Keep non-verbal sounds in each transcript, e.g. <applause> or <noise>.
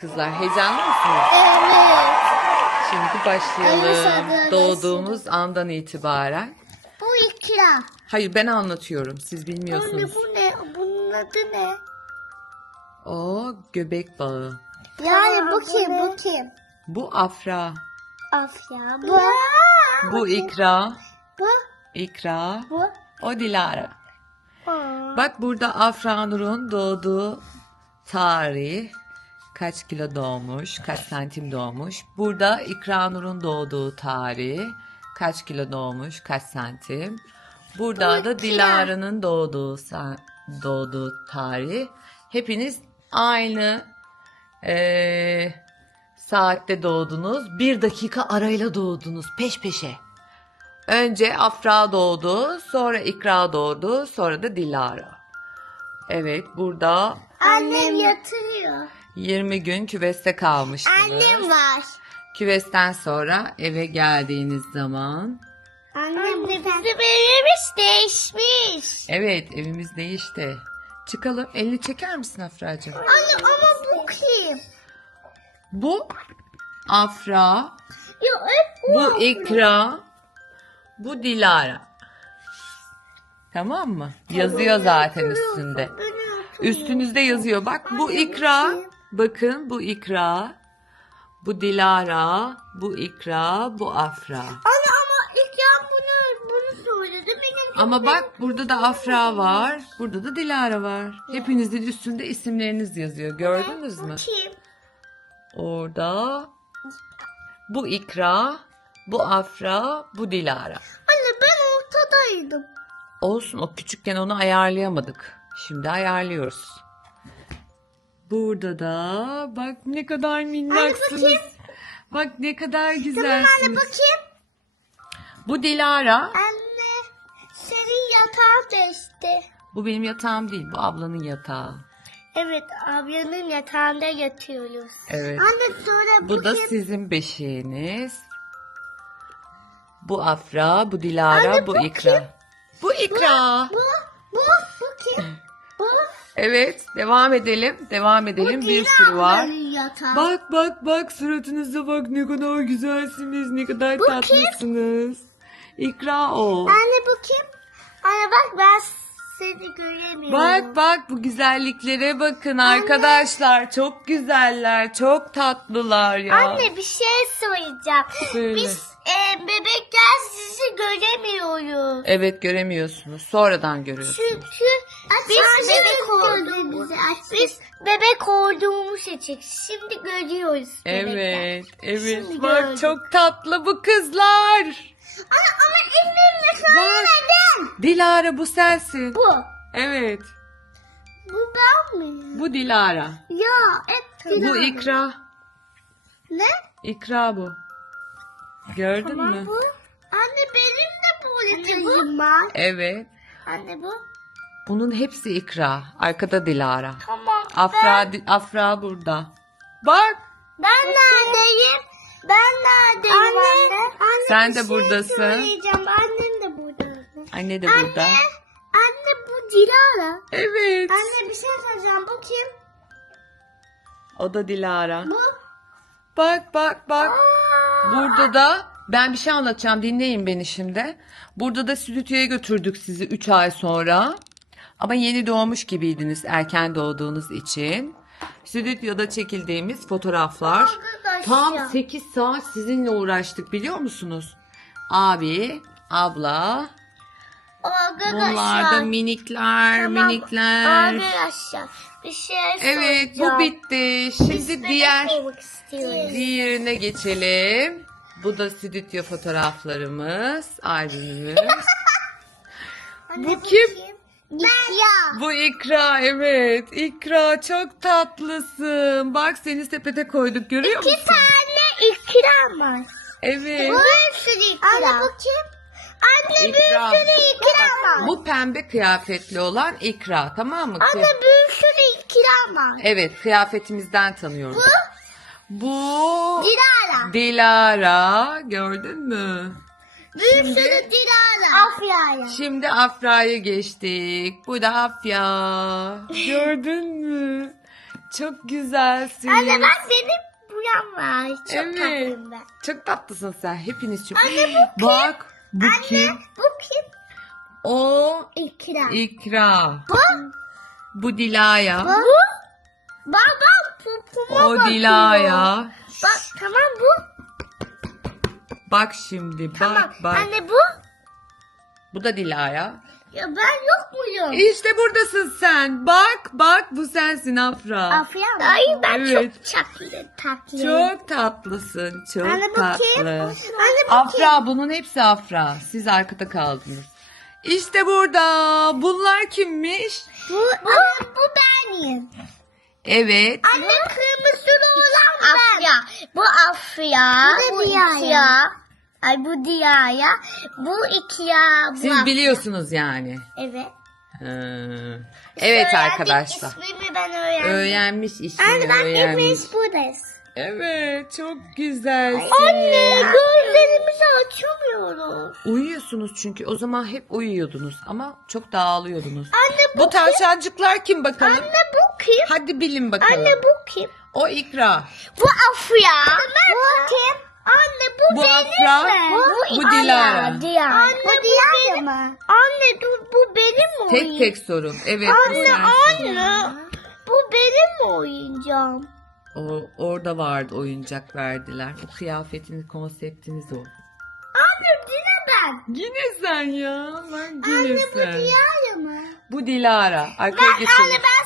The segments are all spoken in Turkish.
kızlar. Heyecanlı mısınız? Evet. Şimdi başlayalım. Doğduğumuz andan itibaren. Bu ikram. Hayır ben anlatıyorum. Siz Anne bilmiyorsunuz. bu ne? Bunun adı ne? O göbek bağı. Yani bu kim? Bu kim? Bu afra. Afya. Bu. Bu ikra. Bu. İkra. Bu. O Dilara. Aa. Bak burada Afra Nur'un doğduğu tarih. Kaç kilo doğmuş, kaç santim doğmuş. Burada İkra Nur'un doğduğu tarih. Kaç kilo doğmuş, kaç santim. Burada da Dilara'nın doğduğu doğduğu tarih. Hepiniz aynı eee, saatte doğdunuz. Bir dakika arayla doğdunuz peş peşe. Önce Afra doğdu, sonra İkra doğdu, sonra da Dilara. Evet, burada Annem yatırıyor. 20 gün küveste kalmıştınız. Annem var. Küvesten sonra eve geldiğiniz zaman, Annem bizim evimiz değişmiş. evet evimiz değişti. Çıkalım, elini çeker misin Afra'cığım? Anne ama bu kim? Bu Afra, Ya hep bu. bu İkra, bu Dilara. Tamam mı? Yazıyor zaten üstünde. Üstünüzde yazıyor. Bak bu ikra. Bakın bu ikra. Bu Dilara. Bu ikra. Bu Afra. Anne ama ikram bunu bunu söyledi. Benim Ama bak burada da Afra var. Burada da Dilara var. Hepinizin üstünde isimleriniz yazıyor. Gördünüz mü? kim? Orada. Bu ikra. Bu Afra. Bu Dilara. Anne ben ortadaydım. Olsun o küçükken onu ayarlayamadık. Şimdi ayarlıyoruz. Burada da bak ne kadar minnaksınız. Bak ne kadar güzelsiniz. Bakayım. Bu Dilara. Anne senin yatağın değişti. Bu benim yatağım değil. Bu ablanın yatağı. Evet ablanın yatağında yatıyoruz. Evet. Anne sonra Bu da sizin beşiğiniz. Bu Afra, bu Dilara, Anne, bu bu İkra. Bu İkra. Bu, bu, bu kim? Evet, devam edelim. Devam edelim. Bir sürü var. Yatağı. Bak bak bak suratınıza bak ne kadar güzelsiniz, ne kadar Bu kim? tatlısınız. İkra o. Anne bu kim? Anne bak ben seni göremiyorum. Bak bak bu güzelliklere bakın arkadaşlar. Çok güzeller, çok tatlılar ya. Anne bir şey söyleyeceğim. Söyle. Biz e, bebekken sizi göremiyoruz. Evet göremiyorsunuz. Sonradan görüyorsunuz. Çünkü biz bebek olduğumuzu biz bebek olduğumuz için şimdi görüyoruz. bebekler. Evet, evet. Şimdi Bak gördüm. çok tatlı bu kızlar. Ana ama ismini söylemedin. Dilara bu sensin. Bu. Evet, Bu ben miyim? bu Dilara. Ya hep Bu İkra. Ne? İkra bu. Gördün Tamam mü? bu. Anne benim de böyle tacım var. Evet. Anne bu. Bunun hepsi ikra. Arkada Dilara. Tamam. Afra, Di- Afra burada. Bak. Ben neredeyim? Ben neredeyim anne? Anne, Sen bir de şey buradasın. söyleyeceğim. Annem de burada. Anne de burada. Anne, anne bu Dilara. Evet. Anne bir şey söyleyeceğim. Bu kim? O da Dilara. Bu. Bak bak bak. Aa, Burada da ben bir şey anlatacağım. Dinleyin beni şimdi. Burada da stüdyoya götürdük sizi 3 ay sonra. Ama yeni doğmuş gibiydiniz erken doğduğunuz için. Stüdyoda çekildiğimiz fotoğraflar. Tam 8 saat sizinle uğraştık biliyor musunuz? Abi, abla, Arkadaşlar. bunlar da minikler, Tamam, minikler. Arkadaşlar bir şey Evet soracağım. bu bitti. Şimdi diğer diğerine geçelim. Bu da stüdyo fotoğraflarımız, albümümüz. <laughs> Bu kim? İkra. Bu İkra evet. İkra çok tatlısın. Bak seni sepete koyduk görüyor musun? İki tane ikram var. Evet. Bir sürü ikram. Anne bu kim? Anne İkra. bir sürü ikram var. Bu pembe kıyafetli olan İkra tamam mı? Anne bir sürü ikram var. Evet kıyafetimizden tanıyoruz. Bu Dilara. Dilara gördün mü? Bir sürü Dilara. Afya'ya. Şimdi Afra'ya geçtik. Bu da Afya. <laughs> Gördün mü? Çok güzelsin. Anne bak benim buram var. Çok Evet. tatlıyım ben. Çok tatlısın sen. Hepiniz çok. Bak bu kim? Bu kim? O İkra. İkra. Bu? Bu Dilaya. Bu? Baba popoma O bakıyor. Dilaya. Bak tamam bu. Bak şimdi bak Tamam. bak. Anne bu. Bu da Dilaya. Ya ben yok muyum? İşte buradasın sen. Bak bak bu sensin Afra. Afya mı? Ay ben Evet. çok tatlı tatlı. Çok tatlısın. Çok Anne bu kim? tatlı. Anne bu Afra bunun hepsi Afra. Siz arkada kaldınız. İşte burada. Bunlar kimmiş? Bu, bu, bu benim. Evet. Anne kırmızı olan ben. Afya. Bu Afya. Bu da Diyaya. Ay bu Diyaya. Bu İkya. Bu Siz biliyorsunuz yani. Evet. Hı. Evet Öğrendik, arkadaşlar. İsmimi ben öğrendim. Öğrenmiş işini Anne bak öğrenmiş. hepimiz buradayız. Evet çok güzelsin. Anne gözlerimizi açamıyoruz. Uyuyorsunuz çünkü o zaman hep uyuyordunuz ama çok dağılıyordunuz. Anne bu, Bu tavşancıklar kim bakalım? Anne bu kim? Hadi bilin bakalım. Anne bu kim? O ikra. Bu Afya. bu kim? Anne bu, Bu benim Afra, mi? bu Anne, Dilara. Dilara. Anne bu, Dilara mı? Anne dur bu benim mi Tek oyun- tek sorun. Evet bu Anne sensin. anne. Bu benim mi oyuncağım? O, orada vardı oyuncak verdiler. O kıyafetin konseptiniz o. Anne yine ben. Yine sen ya. Bak yine Anne bu sen. Dilara mı? Bu Dilara. Arkaya Ben, geçelim. anne ben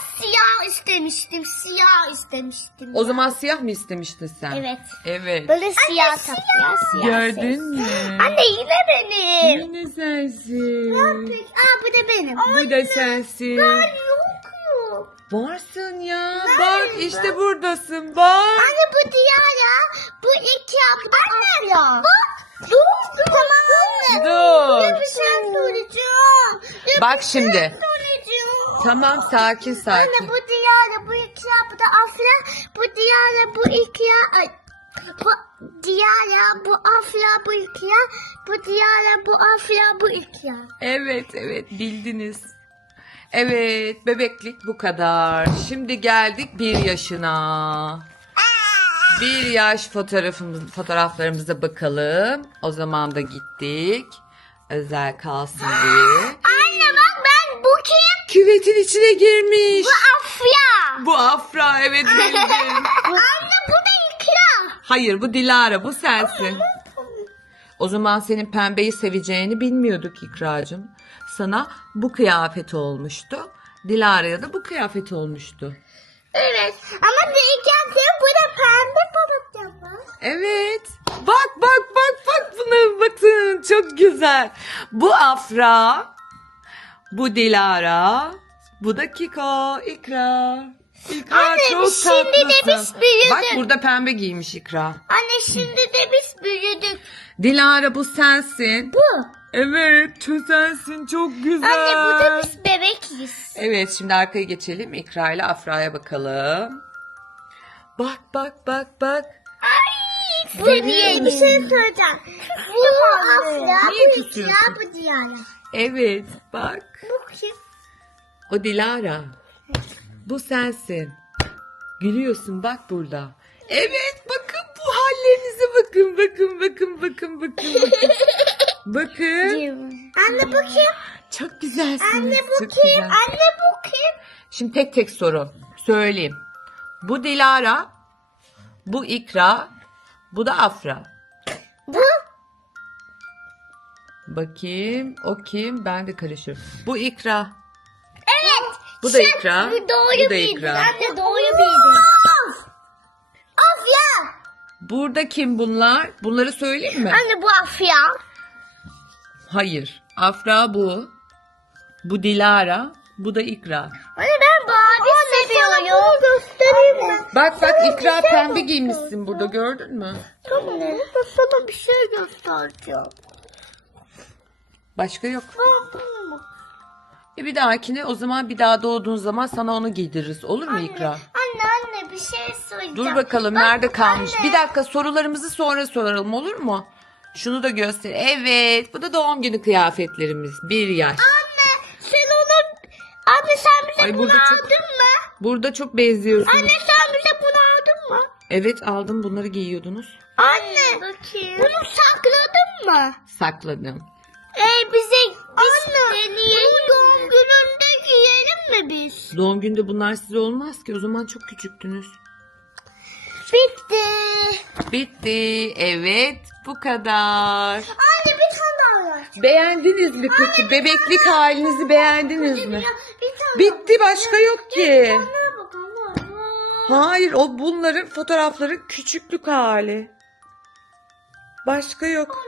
istemiştim. Siyah istemiştim. O zaman siyah mı istemiştin sen? Evet. Evet. Böyle siyah takıyor. Siyah Gördün mü? Anne yine benim. Yine sensin. Aa bu da benim. Bu da sensin. Ben yokum. Varsın ya. Ben- Bak işte buradasın. Bak. Anne bu Dilara, bu iki bu da Afya. Bak, dur, dur. Tamam anne. Dur. Ya bir şey söyleyeceğim. Ya Bak bir şey şimdi. söyleyeceğim. Tamam sakin sakin. Anne bu Dilara, bu iki bu da Afya. Bu Dilara, bu iki ay, bu Dilara, bu Afya, bu iki Bu Dilara, bu Afya, bu iki Evet evet bildiniz. Evet bebeklik bu kadar. Şimdi geldik bir yaşına. Bir yaş fotoğrafımız, fotoğraflarımıza bakalım. O zaman da gittik. Özel kalsın diye. Anne bak ben bu kim? Küvetin içine girmiş. Afya. Bu Afra evet bildin. <laughs> Anne bu da İkra. Hayır bu Dilara bu sensin. O zaman senin pembeyi seveceğini bilmiyorduk İkracığım. Sana bu kıyafet olmuştu. Dilara'ya da bu kıyafet olmuştu. Evet ama iki atıyor bu da pembe var. Evet. Bak bak bak bak buna bakın çok güzel. Bu Afra, bu Dilara, bu da Kiko, İkra. İkra Anne, çok şimdi de tatlısın. biz büyüdük. Bak burada pembe giymiş İkra. Anne şimdi de biz büyüdük. Dilara bu sensin. Bu. Evet çok sensin çok güzel. Anne bu da biz bebekiz. Evet şimdi arkaya geçelim. İkra ile Afra'ya bakalım. Bak bak bak bak. Ay. Bu bir şey söyleyeceğim. Bu Afra, bu? İkra, bu Diyara. Evet bak. Bu kim? O Dilara. Bu sensin. Gülüyorsun bak burada. Evet bakın bu hallerinize bakın bakın bakın bakın bakın bakın. <laughs> bakın. Anne bu kim? Çok güzelsiniz. Anne bu çok kim? güzel. Anne bu kim? Şimdi tek tek soru. Söyleyeyim. Bu Dilara. Bu İkra. Bu da Afra. Bakayım. O kim? Ben de karışıyorum. Bu İkra. Evet. Bu da İkra. Bu doğru Bu da bildin. İkra. Anne doğru bildin. Afya. Burada kim bunlar? Bunları söyleyeyim mi? Anne bu Afya. Hayır. Afra bu. Bu Dilara. Bu da İkra. Anne ben Barbie seviyorum. Göstereyim mi? Bak bak İkra pembe giymişsin burada gördün mü? Tamam. Ben sana bir şey göstereceğim. Başka yok. E bir dahakine o zaman bir daha doğduğun zaman sana onu giydiririz. Olur mu İkra? Anne anne bir şey söyleyeceğim. Dur bakalım Bak, nerede kalmış. anne. Bir dakika sorularımızı sonra soralım olur mu? Şunu da göster. Evet bu da doğum günü kıyafetlerimiz. Bir yaş. Anne sen onu... Anne sen bize Ay, bunu çok- aldın mı? Burada çok benziyorsunuz. Anne sen bize bunu aldın mı? Evet aldım bunları giyiyordunuz. Anne. Bakayım. Bunu sakladın mı? Sakladım. Bize Anne. Deneyelim. Doğum gününde giyelim mi biz? Doğum günde bunlar size olmaz ki o zaman çok küçüktünüz. Bitti. Bitti. Evet bu kadar. Anne bir tane daha var. Beğendiniz mi peki? Bebeklik halinizi beğendiniz mi? Bir tane Bitti başka yok ki. Anne. Hayır o bunların fotoğrafların küçüklük hali. Başka yok.